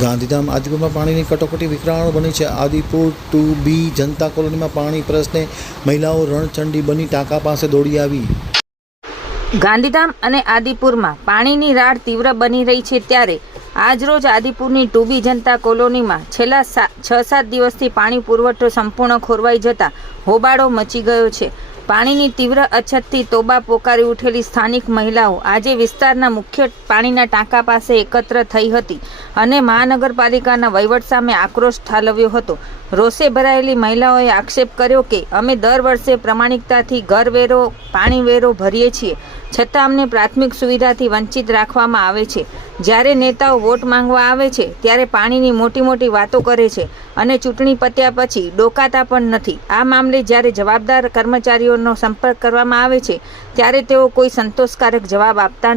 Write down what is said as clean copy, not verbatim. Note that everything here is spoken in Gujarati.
ગાંધીધામ આદિપુરમાં પાણીની કટોકટી વિકરાળ બની છે. આદિપુર 2B જનતા કોલોનીમાં પાણી પ્રશ્ને મહિલાઓ રણચંડી બની ટાંકા પાસે દોડી આવી. ગાંધીધામ અને આદિપુરમાં પાણીની રાડ તીવ્ર બની રહી છે ત્યારે આજરોજ આદિપુરની 2B જનતા કોલોનીમાં છેલ્લા 6-7 દિવસથી પાણી પુરવઠો સંપૂર્ણ ખોરવાઈ જતા હોબાળો મચી ગયો છે. પાણીની તીવ્ર અછતથી તોબા પોકારી ઉઠેલી સ્થાનિક મહિલાઓ આજે વિસ્તારના મુખ્ય પાણીના ટાંકા પાસે એકત્ર થઈ હતી અને મહાનગરપાલિકાના વહીવટ સામે આક્રોશ ઠાલવ્યો હતો. રોષે ભરાયેલી મહિલાઓએ આક્ષેપ કર્યો કે અમે દર વર્ષે પ્રમાણિકતાથી ઘરવેરો, પાણીવેરો ભરીએ છીએ, છતાં અમને પ્રાથમિક સુવિધાથી વંચિત રાખવામાં આવે છે. જ્યારે નેતાઓ વોટ માંગવા આવે છે ત્યારે પાણીની મોટી મોટી વાતો કરે છે અને ચૂંટણી પત્યા પછી ડોકાતા પણ નથી. આ મામલે જ્યારે જવાબદાર કર્મચારીઓનો સંપર્ક કરવામાં આવે છે ત્યારે તેઓ કોઈ સંતોષકારક જવાબ આપતા નથી.